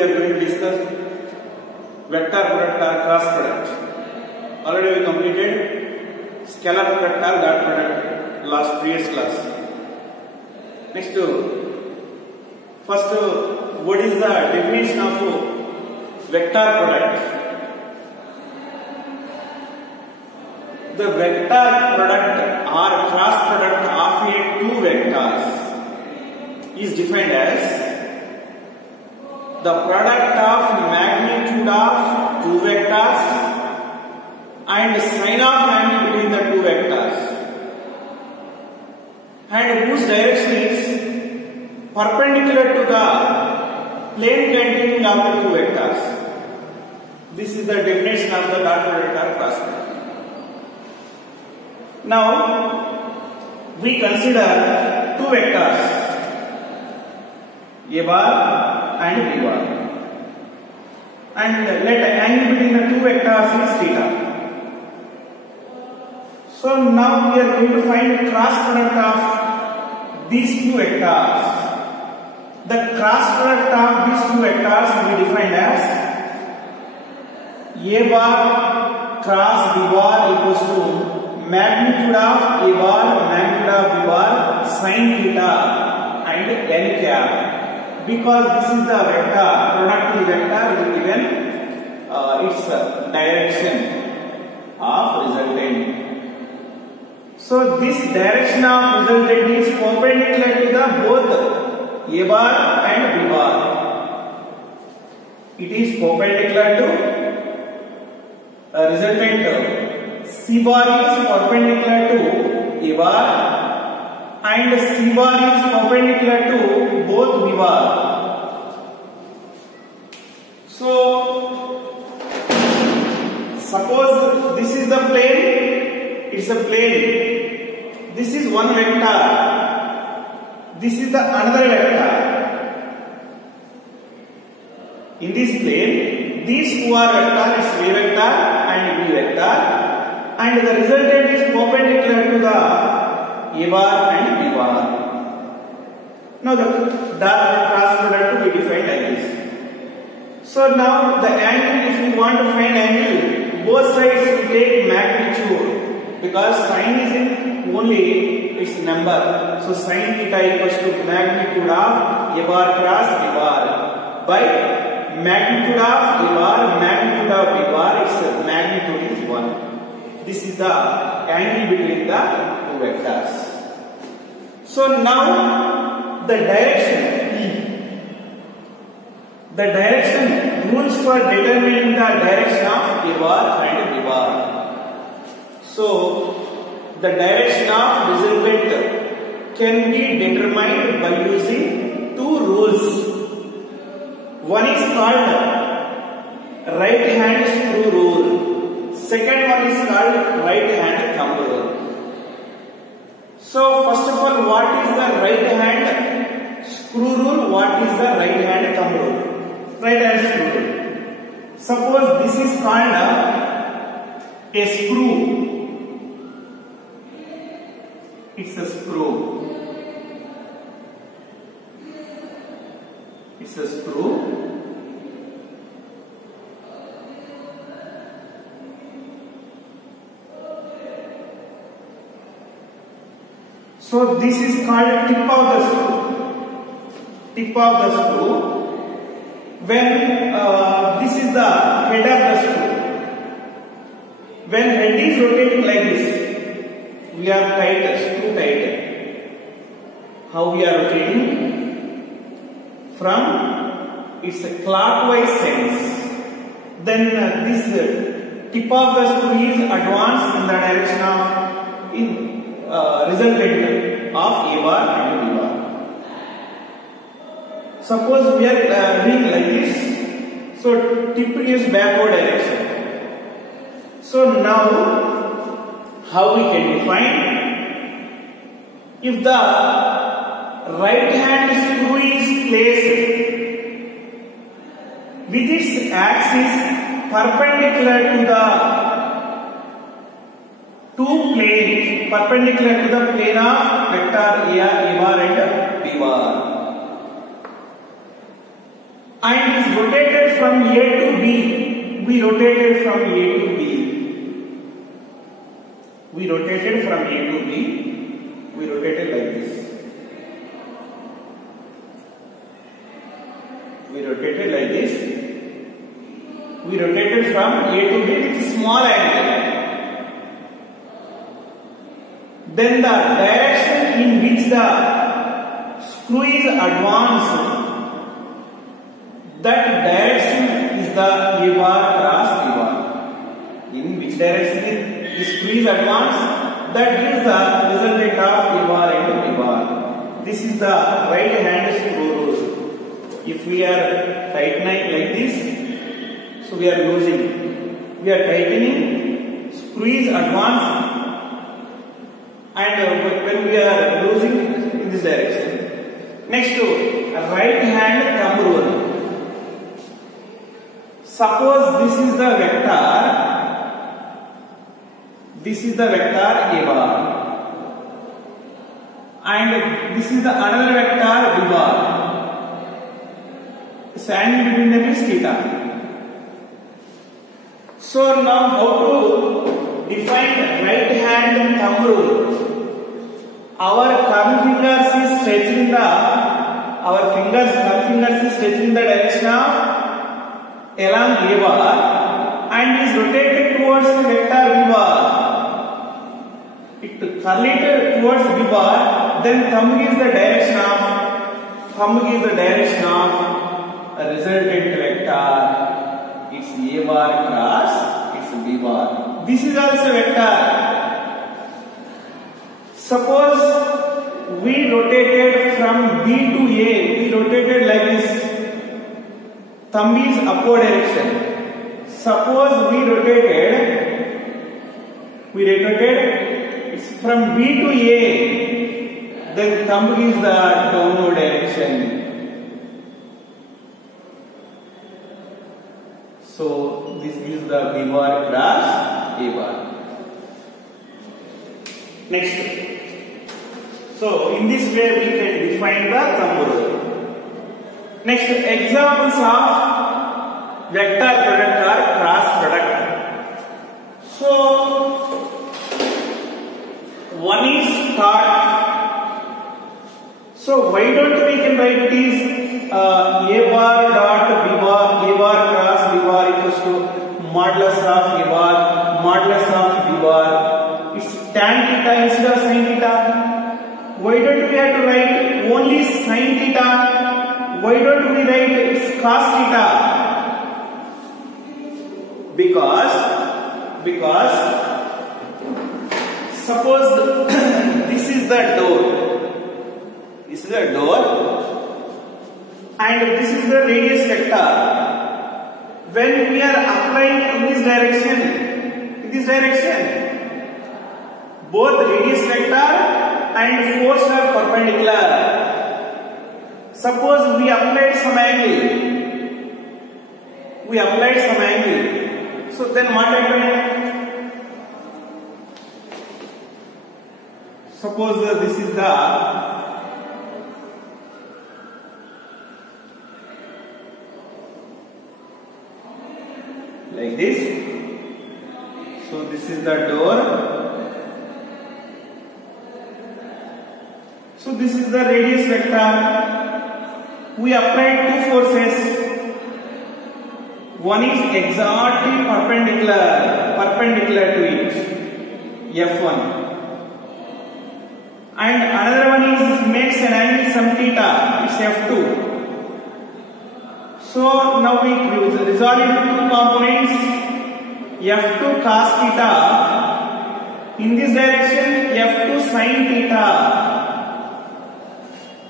We are going to discuss vector product or cross product. Already we completed scalar product or dot product last previous class. Next, first, what is the definition of vector product? The vector product or cross product of two vectors is defined as the product of magnitude of two vectors and sign of angle between the two vectors, and whose direction is perpendicular to the plane containing of the two vectors. This is the definition of the dot product or cross product. Now we consider two vectors, A bar and B bar, and let angle between the two vectors is theta. So now we are going to find cross product of these two vectors. The cross product of these two vectors will be defined as A bar cross B bar equals to magnitude of A bar, magnitude of B bar, sin theta and n cap. Because this is the vector, product is vector, we will given its direction of resultant. So this direction of resultant is perpendicular to the both A bar and B bar. It is perpendicular to resultant. C bar is perpendicular to A bar and C bar is perpendicular to both B bar. So suppose this is the plane, it's a plane. This is one vector. This is the another vector. In this plane, these two are vectors, it's A vector and B vector, and the resultant is perpendicular to the A bar and B bar. Now the cross product to be defined like this. So now the angle, if we want to find angle, both sides will take magnitude, because sin is in only its number. So sin theta equals to magnitude of A bar cross B bar by magnitude of A bar, magnitude of B bar, its magnitude is 1. This is the angle between the two vectors. So now the direction rules for determining the direction of A bar and B bar. So the direction of resultant can be determined by using two rules. One is called right hand screw rule. Second one is called right hand thumb rule. So first of all, what is the right hand screw rule? What is the right hand thumb rule? Right hand screw rule. Suppose this is called a screw. It's a screw. It's a screw. So this is called tip of the screw. Tip of the screw. When this is the head of the screw. When head is rotating like this, we are tight, screw tight. How we are rotating? From its clockwise sense. Then this tip of the screw is advanced in the direction of resultant of A bar and B bar. Suppose we are doing like this, so tip is backward direction. So now how we can define? If the right hand screw is placed with its axis perpendicular to the two planes, perpendicular to the plane of vector A bar and B bar. and is rotated from A to B. We rotated from A to B. We rotated from A to B. We rotated like this. We rotated like this. We rotated from A to B with small angle. Then the direction in which the screw is advanced, that direction is the A bar cross B bar. In which direction the screw is advanced, that gives the resultant of A bar into B bar. This is the right hand screw rule. If we are tightening like this, so we are losing. We are tightening, screw is advanced, and when we are losing in this direction. Next to right hand thumb rule. Suppose this is the vector. This is the vector A bar, and this is the another vector B bar. So angle between them is theta. So now how to define right hand thumb rule? Our thumb fingers is stretched in the thumb fingers is stretched in the direction of along A bar and is rotated towards the vector B bar. It curl it towards B bar, then thumb gives the direction of a resultant vector. It's A bar cross, it's B bar. This is also vector. Suppose we rotated from B to A, we rotated like this. Thumb is upward direction. Suppose we rotated it's from B to A, then thumb is the downward direction. So this is the B bar cross A bar. Next. So in this way we can define the thumb rule. Next, examples of vector product or cross product. So one is torque. So why don't we can write it is A bar dot B bar, A bar cross B bar equals to modulus of A bar, modulus of B bar. It's tan theta instead of sin theta. Why don't we have to write only sin theta? Why don't we write cos theta? Because suppose this is the door. This is a door and this is the radius vector. When we are applying in this direction, both radius vector and force are perpendicular. Suppose we applied some angle. So then what happened? Suppose this is the like this. So this is the door. So this is the radius vector. We applied two forces. One is exactly perpendicular to it, F1, and another one is makes an angle some theta, it's F2. So now we resolve into two components, F2 cos theta, in this direction F2 sin theta.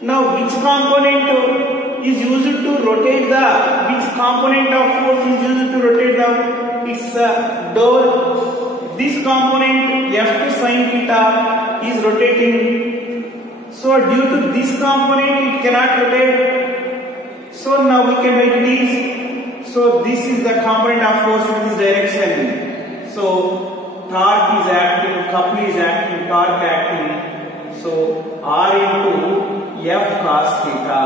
Now which component is used to rotate which component of force is used to rotate it's door. This component F2 sin theta is rotating. So due to this component it cannot rotate. So now we can write this. So this is the component of force in this direction. So torque is acting, couple is acting, torque acting. So R into F cos theta,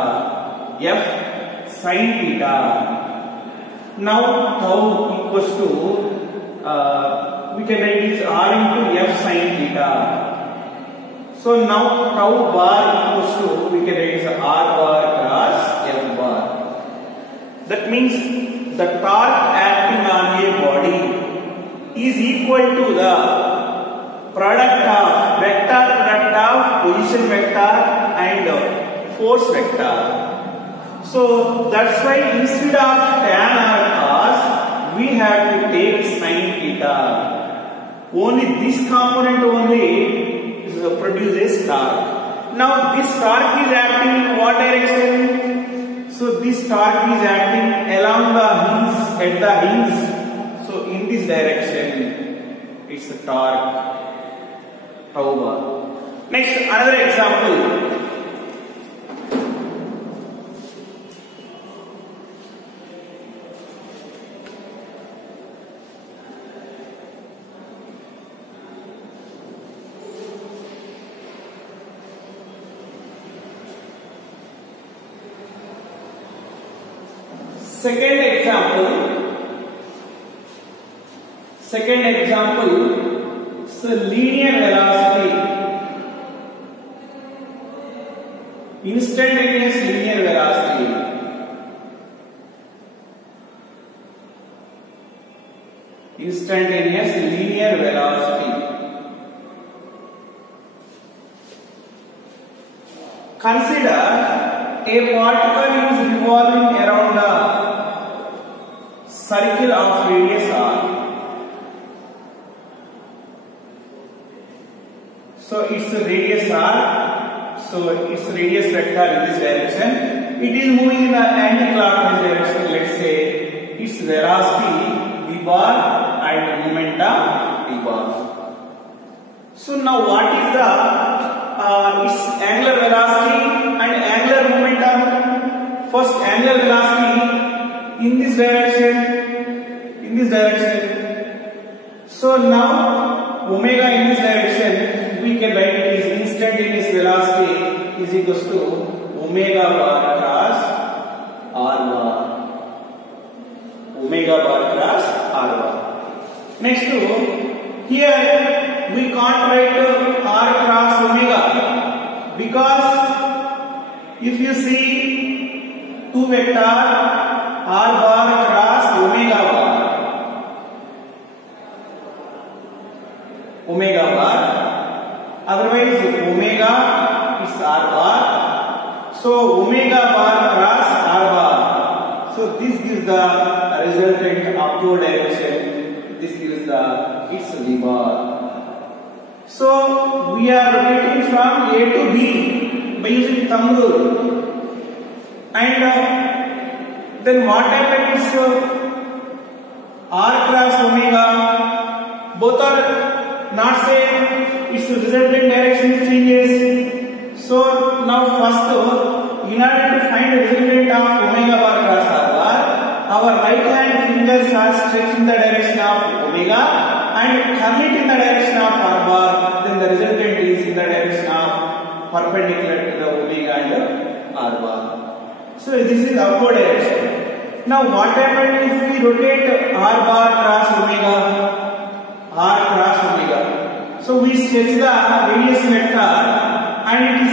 F sin theta. Now tau equals to we can write this r into f sin theta. So now tau bar equals to we can write this r bar cross f bar. That means the torque acting on a body is equal to the product of vector product of position vector and force vector. So that's why instead of tan or cos, we have to take sin theta. Only this component only produces torque. Now this torque is acting in what direction? So this torque is acting along the hinge, at the hinge. So in this direction, it's the torque. Tau bar. Next, another example. Second example, so linear velocity, instantaneous linear velocity. Instantaneous linear velocity. Consider a particle is revolving around a circle of radius r. So its radius r, so its radius vector in this direction. It is moving in the anti-clockwise direction. Let's say its velocity v bar and momentum v bar. So now what is the its angular velocity and angular momentum? First angular velocity in this direction. So now omega in this direction, we can write it as instantaneous velocity is equals to omega bar cross r bar. Omega bar cross r bar. Next to here we can't write r cross omega because if you see two vector r bar cross omega bar. Otherwise omega is r bar. So omega bar cross r bar. So this gives the resultant upward direction. This gives the its v bar. So we are rotating from A to B by using thumb rule. And then what happens? R cross omega, both are not same. Its resultant direction changes. So now first, in order to find the resultant of omega bar cross r bar, our right hand fingers are stretched in the direction of omega and turn it in the direction of r bar. Then the resultant is in the direction of perpendicular to the omega and r bar. So this is upward direction. Now what happens if we rotate r bar cross omega? R cross omega. So we sketch the radius vector and it is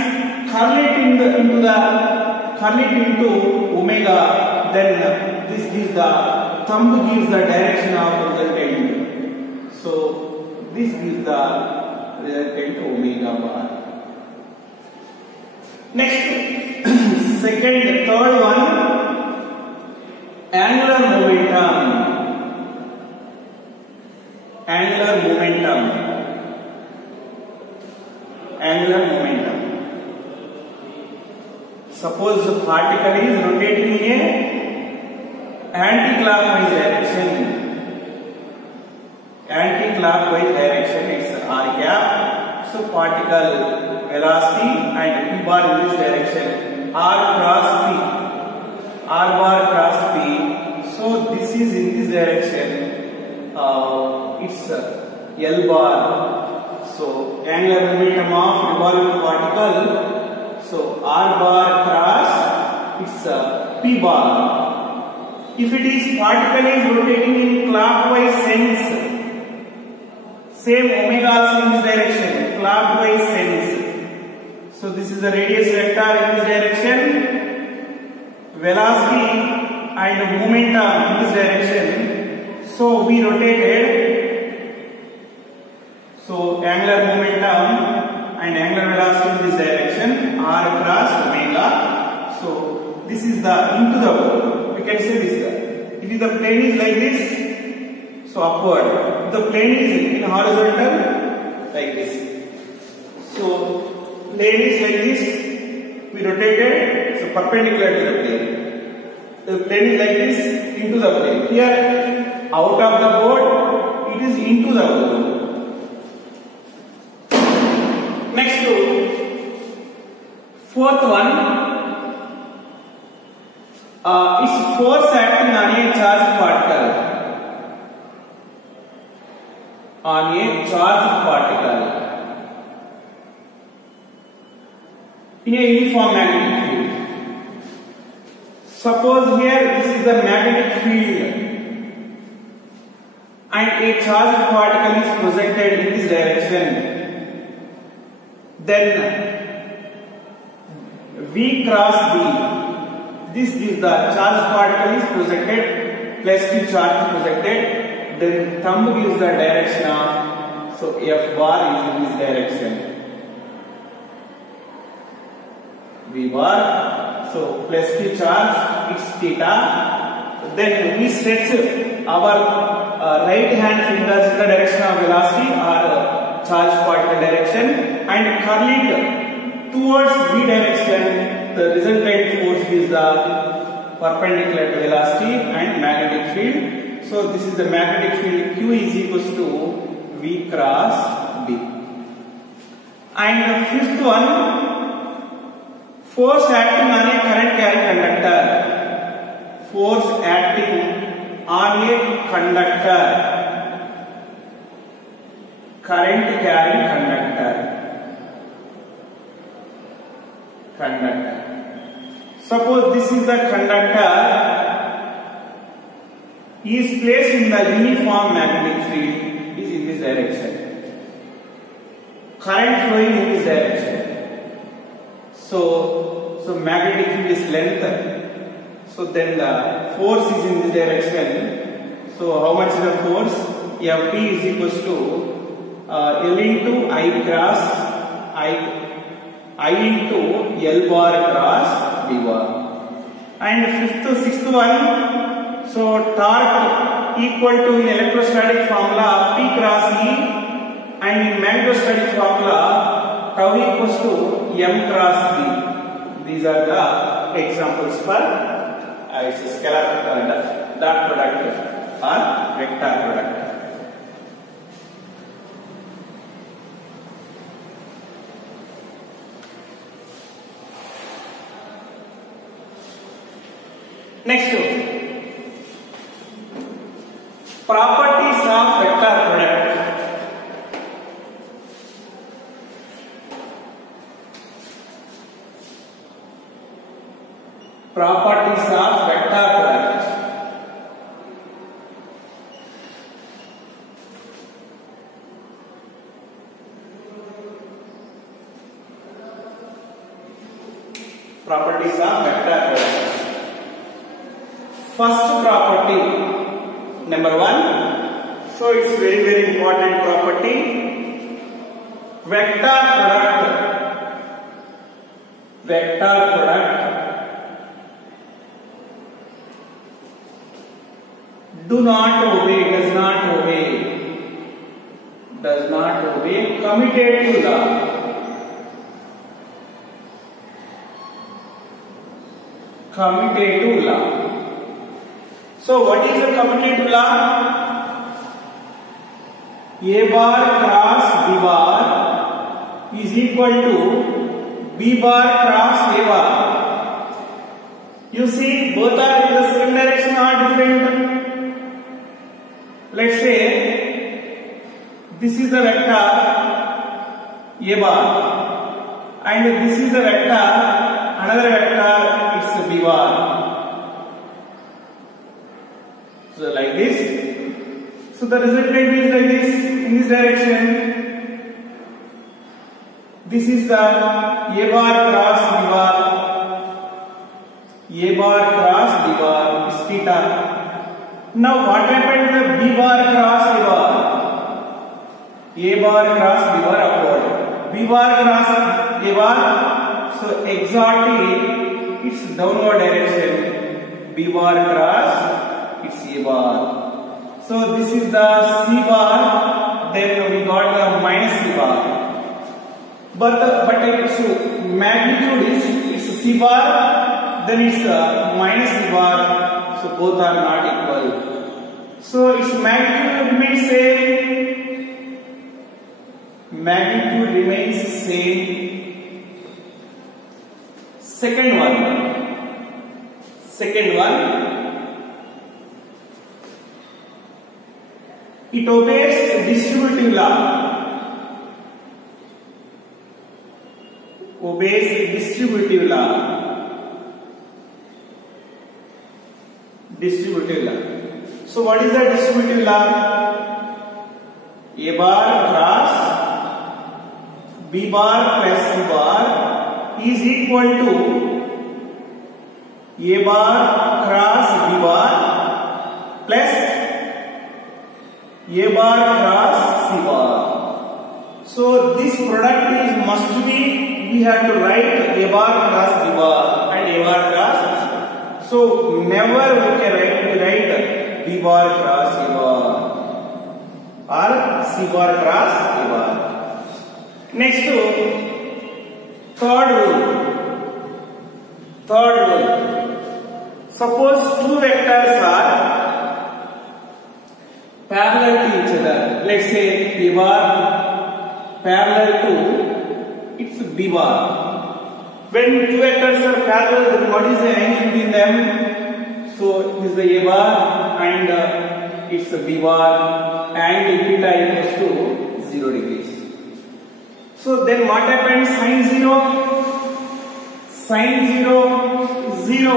curl it into omega. Then this gives the thumb gives the direction of resultant. So this gives the resultant omega bar. Next, third one, angular momentum. Angular momentum. Suppose the particle is rotating in a anti-clockwise direction. It's r cap. So particle velocity and p bar in this direction. R bar cross p. So this is in this direction. It's L bar. So angular momentum of revolving particle. So r bar cross it's p bar. If it is particle is rotating in clockwise sense, same omega also in this direction, clockwise sense. So this is the radius vector in this direction, velocity and momentum in this direction. So we rotated, so angular momentum and angular velocity in this direction, r cross omega. So this is the into the world. We can say this. If the plane is like this, so upward. If the plane is in horizontal, like this. So plane is like this. We rotated, so perpendicular to the plane. The plane is like this into the plane. Here, out of the board, it is into the board. Next to fourth one. Is force acting on a charged particle. On a charged particle in a uniform magnetic field. Suppose here this is the magnetic field and a charged particle is projected in this direction. Then V cross B. This is the charged particle is projected, plus Q charge is projected, then thumb gives the direction of, so F bar is in this direction. V bar, so plus Q charge, it's theta. Then we stretch our right hand fingers in the direction of velocity or charged particle direction and curl it towards V direction. The resultant force is the perpendicular to velocity and magnetic field. So this is the magnetic field Q is equals to V cross B. And the fifth one, force acting on a current carrying conductor. Force acting on a conductor. Current carrying conductor. Suppose this is the conductor is placed in the uniform magnetic field is in this direction. Current flowing in this direction. So magnetic field is length. So then the force is in this direction. So how much is the force? Fp is equals to L into I cross I into L bar cross B bar. And sixth one, so torque equal to in electrostatic formula P cross E, and in magnetostatic formula tau equals to M cross B. These are the examples for scalar dot product or vector product. Next, properties of vector product. Properties of vector product. Properties of vector product. First property, number one, so it's very important property, vector product does not obey commutative law. Commutative law. So what is the commutative law? A bar cross B bar is equal to B bar cross A bar. You see, both are in the same direction or different? Let's say this is the vector A bar and this is the vector, another vector, it's B bar. So like this. So the resultant is like this, in this direction. This is the A bar cross B bar. A bar cross B bar is theta. Now what happened to the B bar cross A bar? A bar cross B bar upward. B bar cross A bar. So exactly it's downward direction. B bar cross it's A bar. So this is the C bar. Then we got the minus C bar. But its magnitude is C bar. Then it's minus C bar. So both are not equal. So its magnitude remains same. Magnitude remains same. Second one. It obeys distributive law. Obeys distributive law. Distributive law. So what is the distributive law? A bar cross B bar plus C bar is equal to A bar cross B bar plus A bar cross C bar. So this product is must be, we have to write A bar cross B bar and A bar cross. So never we can write B bar cross A bar or C bar cross A bar. Next to third rule. Suppose two vectors are parallel to each other. Let's say A bar parallel to its B bar. When two vectors are parallel, then what is the angle between them? So this is the A bar and it's the B bar. Angle theta equals to 0 degrees. So then what happens? Sin 0, 0.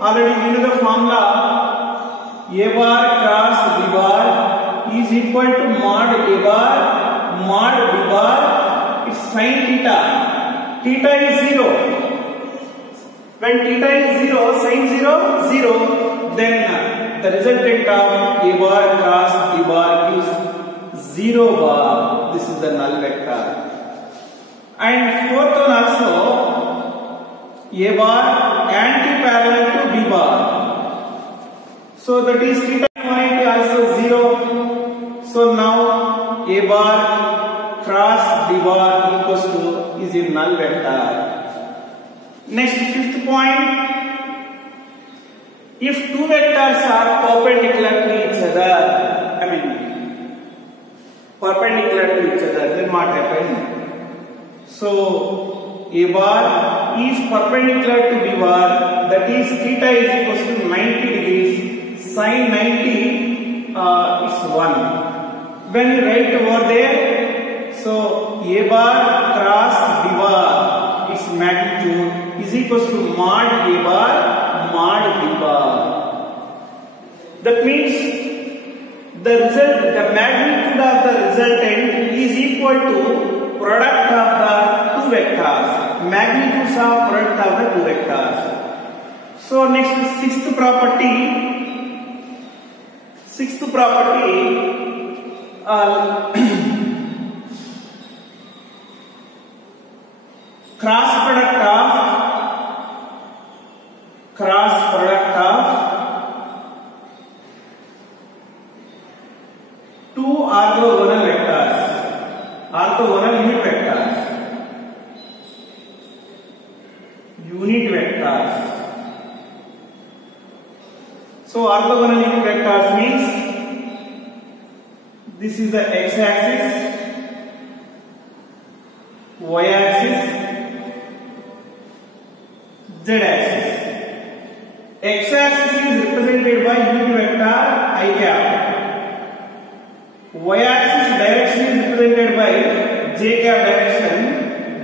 Already we know the formula. A bar cross B bar is equal to mod A bar mod B bar. It's sin theta. Theta is 0. When theta is 0, sin 0, 0. Then the resultant of A bar cross B bar is 0 bar. This is the null vector. And fourth one also, A bar anti-parallel to B bar. So that is theta quantity also 0. So now A bar cross B bar equals to is a null vector. Next, fifth point. If two vectors are perpendicular to each other, then what happens? So A bar is perpendicular to B bar, that is theta is equal to 90 degrees, sin 90 is 1. When you write over there, so A bar cross B bar, its magnitude is equal to mod A bar mod B bar. That means the magnitude of the resultant is equal to product of the two vectors. Magnitudes of product of the two vectors. So next, sixth property. Cross product of two orthogonal vectors, orthogonal unit vectors. So orthogonal unit vectors means this is the x-axis, y-axis, z-axis. X-axis is represented by unit vector I cap. Y-axis direction is represented by j cap direction.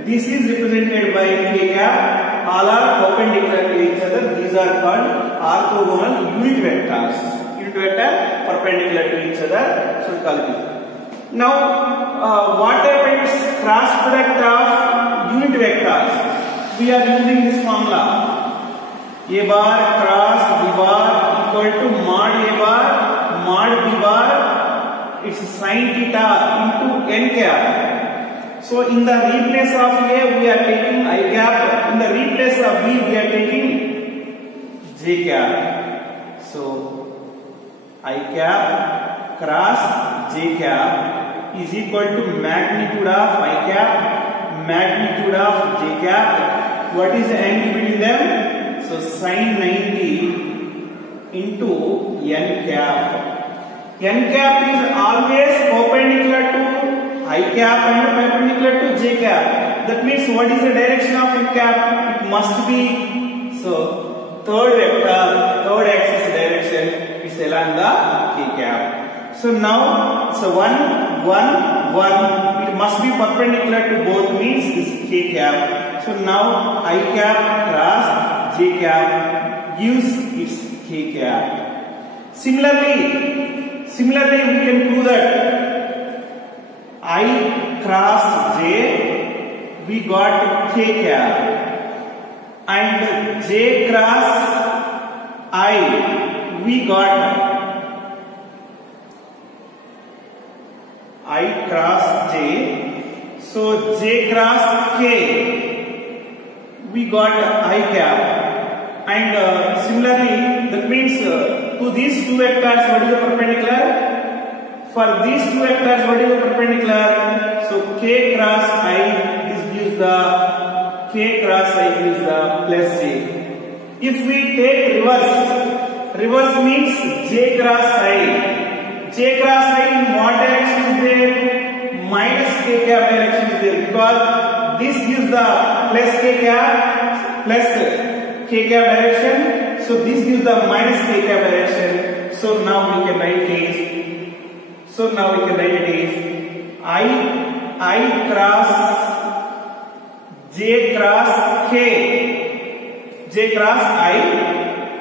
This is represented by k cap. All are perpendicular to each other. These are called orthogonal unit vectors. Unit other, so we call it. Now, what happens cross product of unit vectors? We are using this formula. A bar cross B bar equal to mod A bar mod B bar. It's sin theta into n cap. So in the replace of A we are taking I cap. In the replace of B we are taking J cap. So I cap cross J cap is equal to magnitude of I cap magnitude of J cap. What is the angle between them? So sin 90 into n cap. N cap is always perpendicular to I cap and perpendicular to J cap. That means what is the direction of N cap? It must be, so third vector, third axis direction is along the K cap. So now, so 1, 1, 1, it must be perpendicular to both, means this K cap. So now I cap cross J cap gives its K cap. Similarly we can prove that I cross J we got K cap and J cross I we got I cross J, so J cross K we got I cap, and similarly that means to these two vectors what is the perpendicular? For these two vectors what is the perpendicular? So K cross I, this gives the K cross I gives the plus J. If we take reverse means J cross I. J cross I in what direction is there? Minus K cap direction is there, because this gives the plus K cap direction. So this gives the minus K cap direction. So now we can write it is I cross J cross K, J cross I.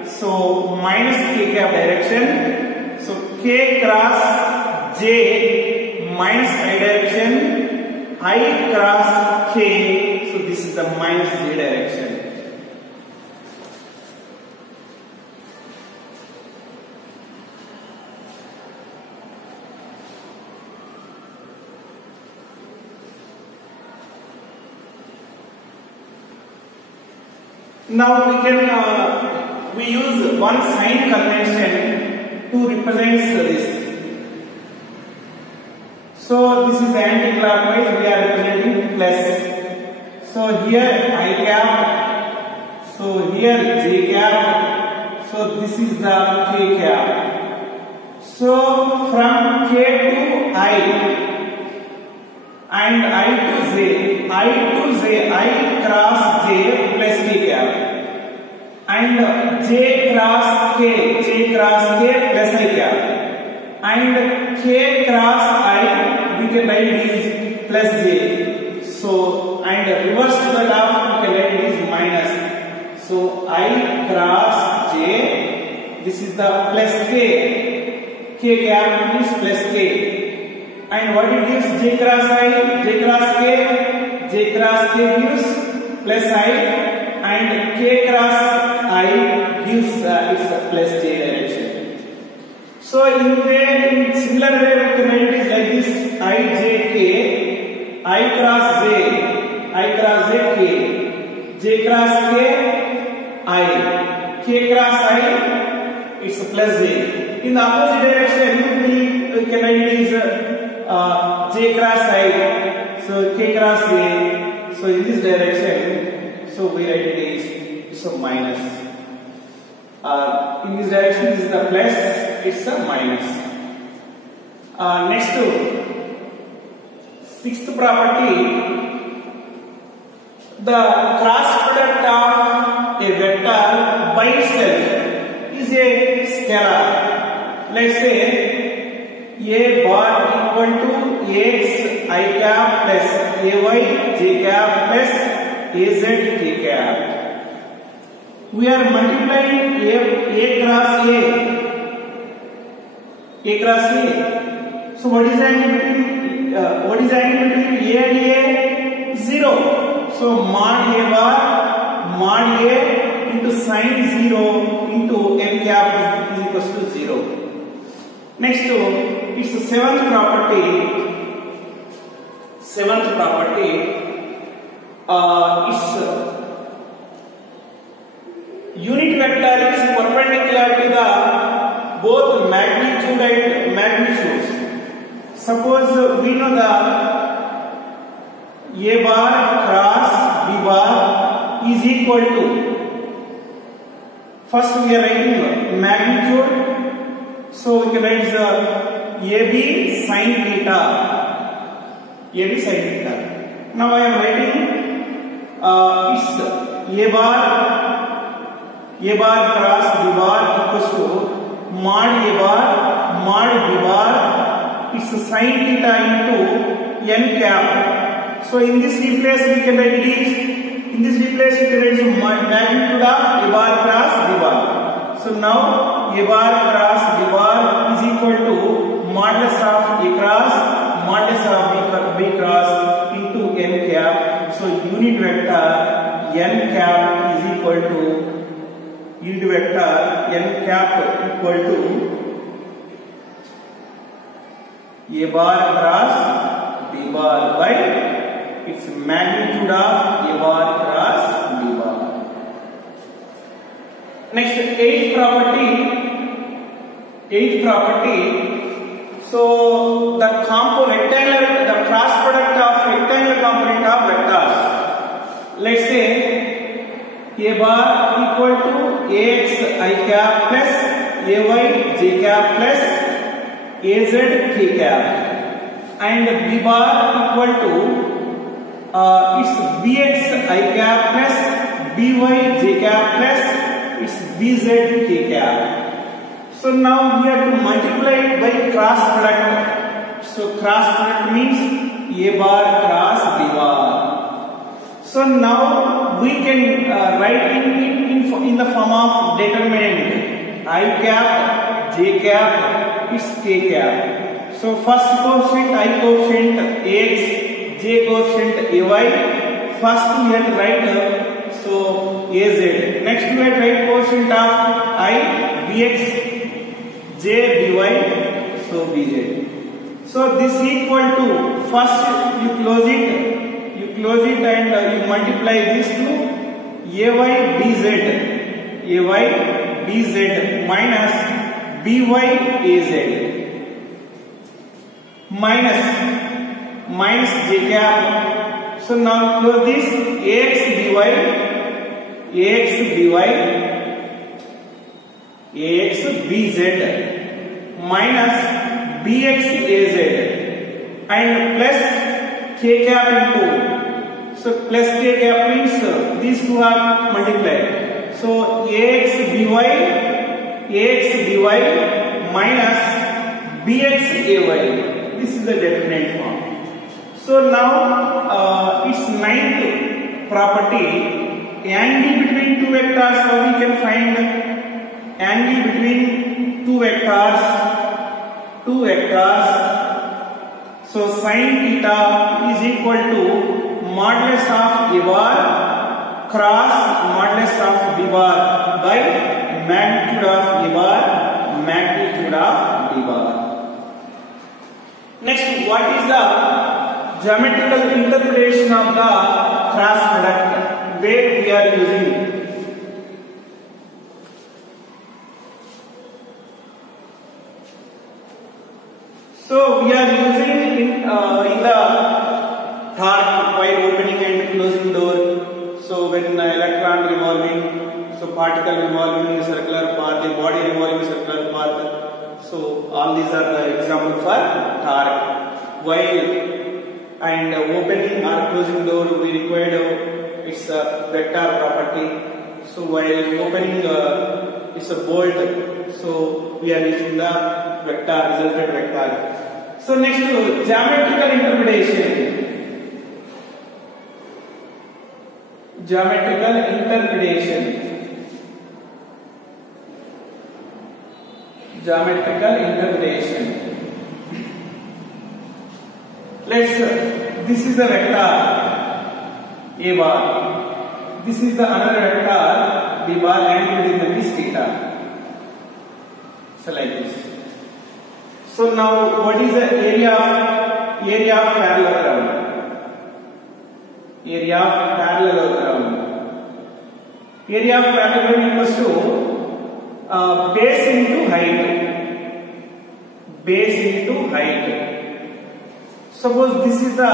So minus K cap direction. So K cross J minus I direction, I cross K, so this is the minus J direction. Now we use one sign convention to represent this. So this is anti-clockwise, we are representing plus. So here I cap, so here J cap, so this is the K cap. So from K to I and I to J, I cross J plus K cap. And J cross K plus I cap, and K cross I we can write is plus J. So and reverse to the left we can write is minus. So I cross J, this is the plus K cap is plus K, and what it gives? J cross K gives plus I, and K cross I gives its plus J direction. So in similar way we can write it is like this: I J K, I cross J K, J cross K I, K cross I, it's a plus J. In the opposite direction we can write it is J cross I, so K cross J. So in this direction, so we write it is it's a minus. In this direction this is the plus, it's a minus. Next to sixth property, the cross product of a vector by itself is a scalar. Let's say A bar equal to Ax I cap plus Ay J cap plus Az K cap. We are multiplying A cross A A cross A. So what is the angle between A and A? 0. So mod A bar mod A into sin 0 into n cap is equals to 0. Next, its seventh property its unit vector is perpendicular to the both magnitude and magnitudes. Suppose we know the A bar cross B bar is equal to, first we are writing magnitude, so we can write the AB sin theta. AB sin theta. Now I am writing its A bar cross B bar equals to mod A bar mod B bar, its sin theta into n cap. So in this replace we can write this. In this replace we can write the magnitude of A bar cross B bar. So now A bar cross B bar is equal to modulus of A cross modulus of B cross into n cap. So unit vector n cap is equal to A bar cross B bar by its magnitude of A bar cross B bar. Next, eighth property. So the cross product of rectangular component of vectors. Let's say A bar equal to AX I cap plus AY J cap plus AZ K cap, and B bar equal to its BX I cap plus BY J cap plus its BZ K cap. So now we have to multiply it by cross product. So cross product means A bar cross B bar. So now we can write in the form of determinant I cap J cap is K cap. So first coefficient I coefficient AX, J coefficient AY. First we have to write so AZ. Next we have to write coefficient of I BX, J BY, so BZ. So this equal to, first you close it and you multiply this to AY BZ minus BY AZ minus J cap. So now close this AX BZ minus BX AZ and plus K cap into, so plus K cap means these two are multiplied. So AX BY minus BX AY. This is the determinant form. So now its ninth property, angle between two vectors. How we can find angle between two vectors? So sin theta is equal to modulus of A bar cross modulus of B bar by magnitude of A bar magnitude of B bar. Next, what is the geometrical interpretation of the cross product where we are using? So we are using in the torque while opening and closing door. So when electron revolving, so particle revolving in a circular path, a body revolving in a circular path. So all these are the example for torque. While and opening or closing door, we required its vector property. So while opening it's a bolt, so we are using the vector, resultant vector. So next, geometrical interpretation. geometrical interpolation. This is the vector A bar. This is the another vector B bar, and it is the this theta. So like this. So now what is the area of parallelogram? Area of parallelogram. Area of parallelogram equals to base into height. Base into height. Suppose this is the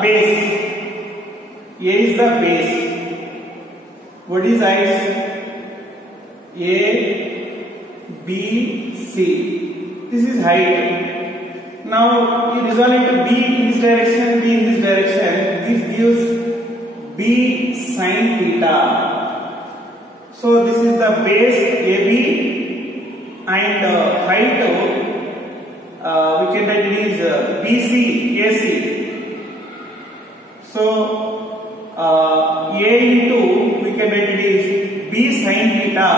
base. A is the base. What is height? A, B, C. This is height. Now you resolve into B in this direction, B in this direction. This gives B sin theta. So this is the base AB, and height we can write it is BC AC. So A into we can write it is B sin theta.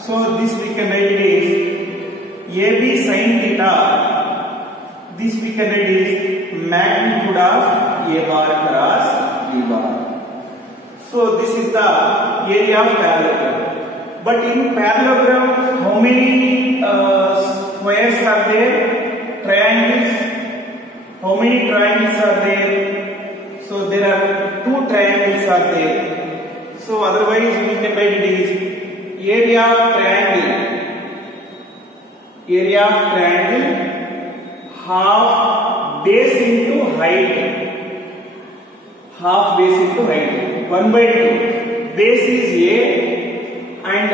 So this we can write it is AB sin theta. This we can write is magnitude of A bar cross B bar. So this is the area of parallelogram. But in parallelogram, how many squares are there? Triangles. How many triangles are there? So there are 2 triangles are there. So otherwise we can write it is area of triangle. Area of triangle half base into height. Half base into height. 1 by 2. Base is A and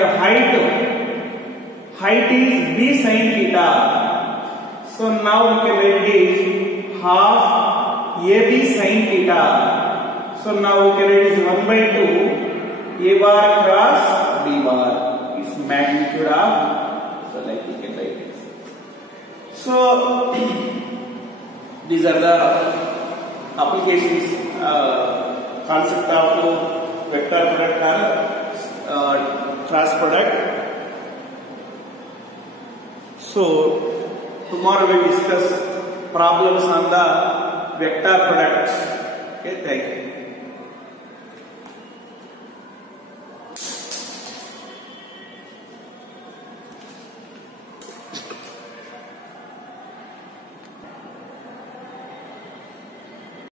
height is B sin theta. So now we can write it is half AB sin theta. So now we can write it is 1 by 2 A bar cross B bar. Its magnitude of, so like we can write it. So these are the applications, concept of vector product or cross product. So tomorrow we will discuss problems on the vector products. Okay, thank you.